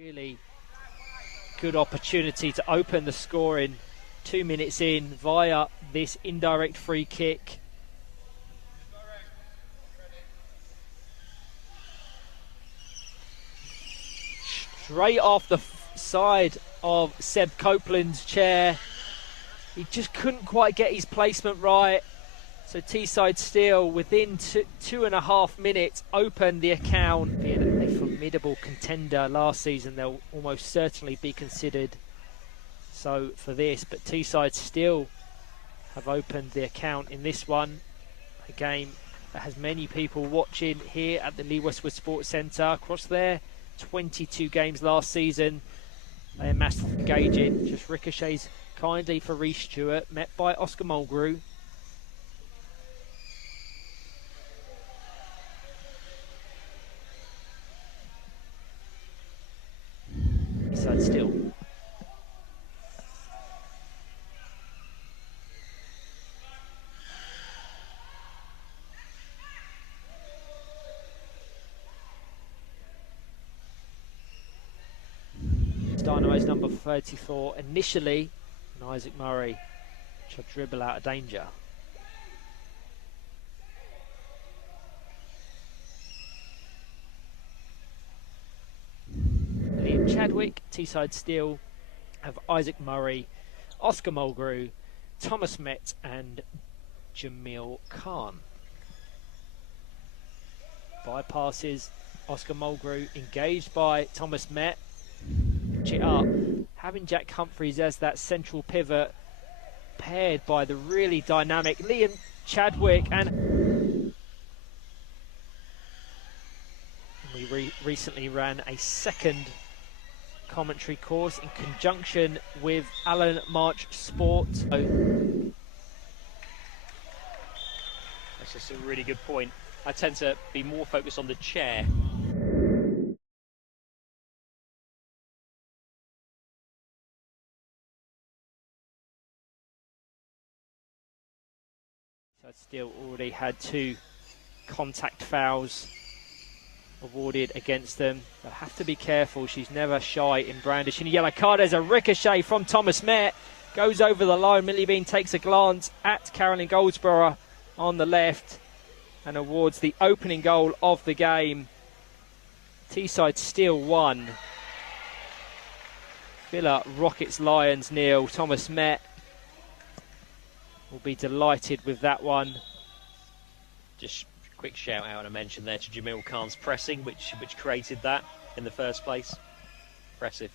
Really good opportunity to open the scoring 2 minutes in via this indirect free kick. Straight off the side of Seb Copeland's chair. He just couldn't quite get his placement right. So Teesside Steel, within 2.5 minutes, opened the account. Being a formidable contender last season, they'll almost certainly be considered so for this. But Teesside Steel have opened the account in this one. A game that has many people watching here at the Lee Westwood Sports Centre. Across there, 22 games last season. They amassed engaging. Just ricochets kindly for Reece Stewart, met by Oscar Mulgrew. Teesside Steel. Dynamo's number 34 initially, and Isaac Murray should dribble out of danger. Liam Chadwick, Teesside Steel have Isaac Murray, Oscar Mulgrew, Thomas Met and Jamil Khan. Bypasses, Oscar Mulgrew engaged by Thomas Met. It up, having Jack Humphreys as that central pivot, paired by the really dynamic Liam Chadwick, and we recently ran a second commentary course in conjunction with Alan March Sport. That's just a really good point. I tend to be more focused on the chair. Still already had 2 contact fouls awarded against them. They'll have to be careful. She's never shy in brandishing a yellow card. There's a ricochet from Thomas Met. Goes over the line. Millie Bean takes a glance at Carolyn Goldsborough on the left and awards the opening goal of the game. Teesside Steel 1. Villa Rockets Lions 0. Thomas Met will be delighted with that one. Just a quick shout out and a mention there to Jamil Khan's pressing, which created that in the first place. Impressive.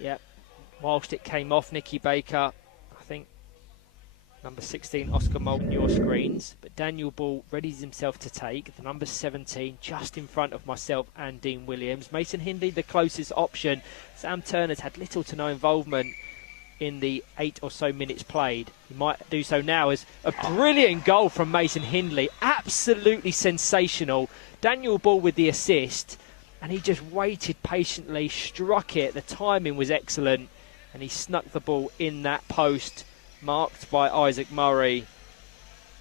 Yeah, whilst it came off Nicky Baker, I think number 16 Oscar Mulgrew on your screens, but Daniel Ball readies himself to take the number 17 just in front of myself and Dean Williams. Mason Hindley the closest option. Sam Turner's had little to no involvement in the 8 or so minutes played. He might do so now as a brilliant goal from Mason Hindley. Absolutely sensational. Daniel Ball with the assist, and he just waited patiently, struck it. The timing was excellent, and he snuck the ball in that post, marked by Isaac Murray.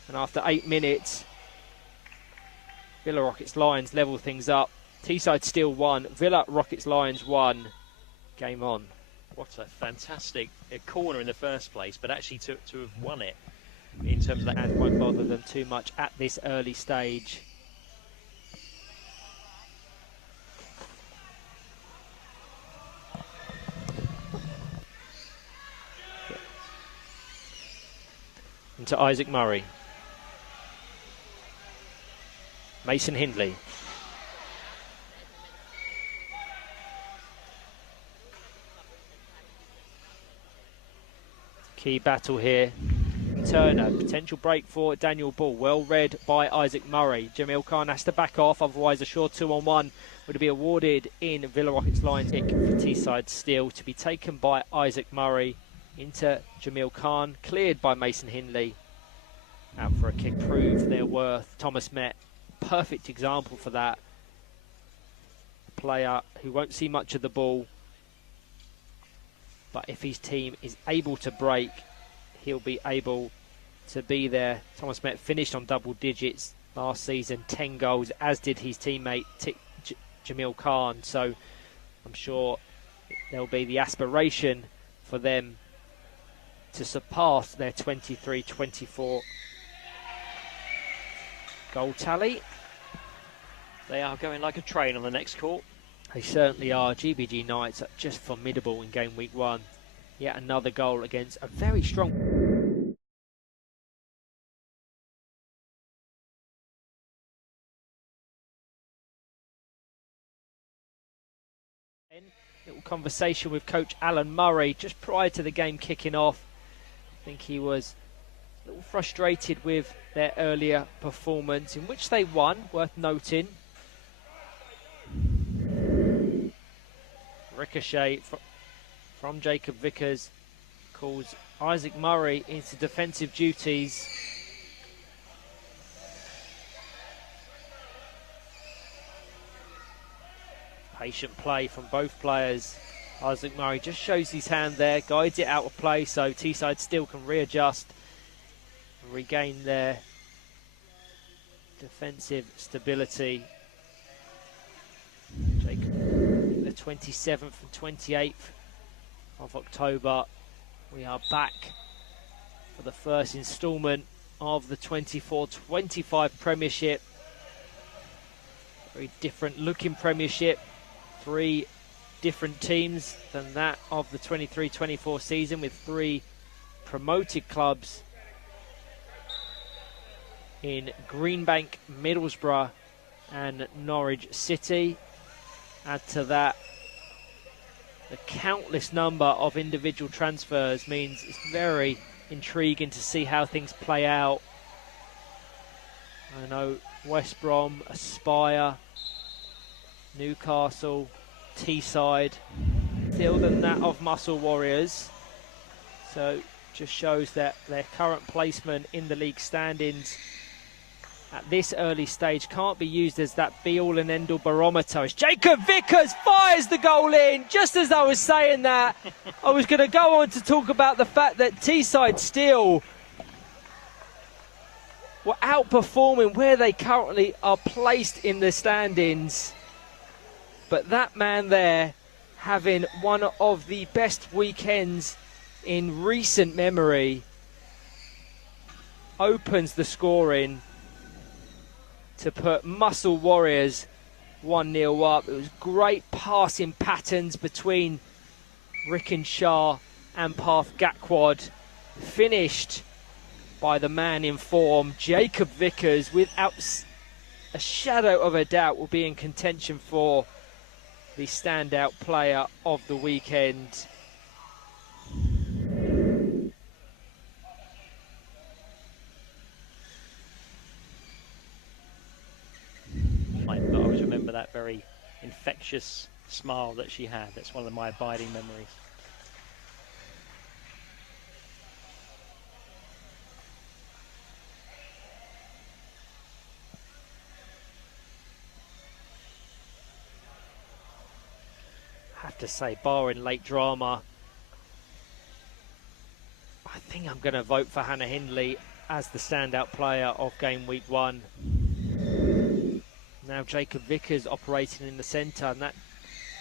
And after 8 minutes, Villa Rockets Lions level things up. Teesside Steel 1, Villa Rockets Lions 1. Game on. What a fantastic corner in the first place, but actually to have won it in terms of that. And won't bother them too much at this early stage. Into Isaac Murray. Mason Hindley. Key battle here. Turner, potential break for Daniel Ball. Well read by Isaac Murray. Jamil Khan has to back off, otherwise a sure 2-on-1 would be awarded in Villa Rockets Lions. Kick for Teesside Steel to be taken by Isaac Murray into Jamil Khan. Cleared by Mason Hindley. Out for a kick, prove their worth. Thomas Met, perfect example for that. A player who won't see much of the ball, but if his team is able to break, he'll be able to be there. Thomas Met finished on double digits last season, 10 goals, as did his teammate Jamil Khan. So I'm sure there'll be the aspiration for them to surpass their 23-24 goal tally. They are going like a train on the next court. They certainly are. GBG Knights are just formidable in game week 1. Yet another goal against a very strong... Little conversation with coach Alan Murray just prior to the game kicking off. I think he was a little frustrated with their earlier performance, in which they won, worth noting. Ricochet from Jacob Vickers calls Isaac Murray into defensive duties. Patient play from both players. Isaac Murray just shows his hand there, guides it out of play so Teesside still can readjust and regain their defensive stability. Jacob, the 27th and 28th of October, we are back for the first instalment of the 24-25 Premiership. Very different looking Premiership. 3 different teams than that of the 23-24 season, with 3 promoted clubs in Greenbank, Middlesbrough and Norwich City. Add to that the countless number of individual transfers means it's very intriguing to see how things play out. I know West Brom, Aspire, Newcastle, Teesside, still than that of Muscle Warriors. So just shows that their current placement in the league standings at this early stage can't be used as that be-all and end-all barometer. As Jacob Vickers fires the goal in. Just as I was saying that, I was going to go on to talk about the fact that Teesside still were outperforming where they currently are placed in the standings. But that man there, having one of the best weekends in recent memory, opens the scoring to put Muscle Warriors 1-0 up. It was great passing patterns between Rickenshire and Path Gakwad, finished by the man in form, Jacob Vickers, without a shadow of a doubt will be in contention for the standout player of the weekend. I always remember that very infectious smile that she had. That's one of my abiding memories. Have to say, barring late drama, I think I'm going to vote for Hannah Hindley as the standout player of game week 1. Now Jacob Vickers operating in the centre, and that,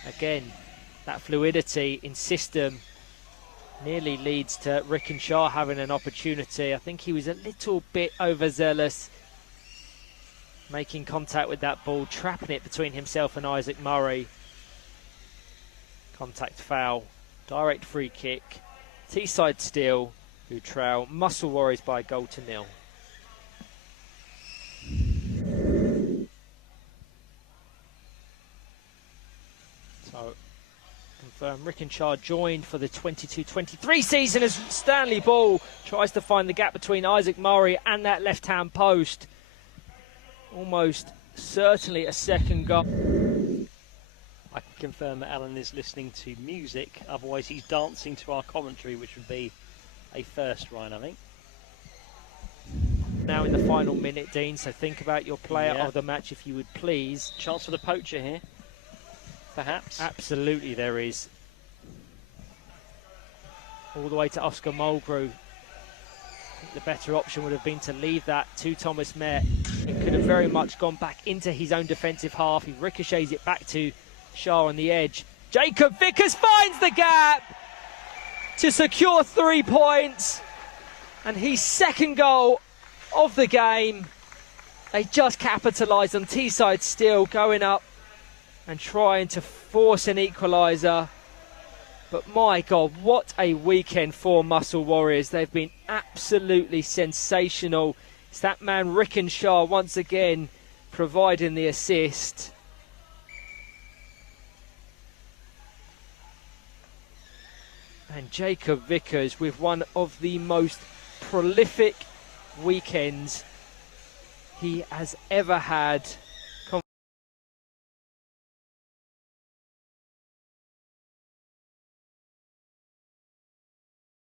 again, that fluidity in system nearly leads to Rickenshire having an opportunity. I think he was a little bit overzealous, making contact with that ball, trapping it between himself and Isaac Murray. Contact foul, direct free kick. Teesside still, who trail Muscle Warriors by a goal to 0. So, confirm Rickenshire joined for the 22-23 season as Stanley Ball tries to find the gap between Isaac Murray and that left-hand post. Almost certainly a second goal. I can confirm that Alan is listening to music, otherwise he's dancing to our commentary, which would be a first, Ryan, I think. Now in the final minute, Dean, so think about your player of the match if you would please. Chance for the poacher here, perhaps? Absolutely there is. All the way to Oscar Mulgrew. I think the better option would have been to leave that to Thomas Met It could have very much gone back into his own defensive half. He ricochets it back to Shah on the edge. Jacob Vickers finds the gap to secure 3 points. And his second goal of the game. They just capitalised on Teesside still going up and trying to force an equaliser. But my God, what a weekend for Muscle Warriors. They've been absolutely sensational. It's that man Rickenshaw once again providing the assist. And Jacob Vickers with one of the most prolific weekends he has ever had.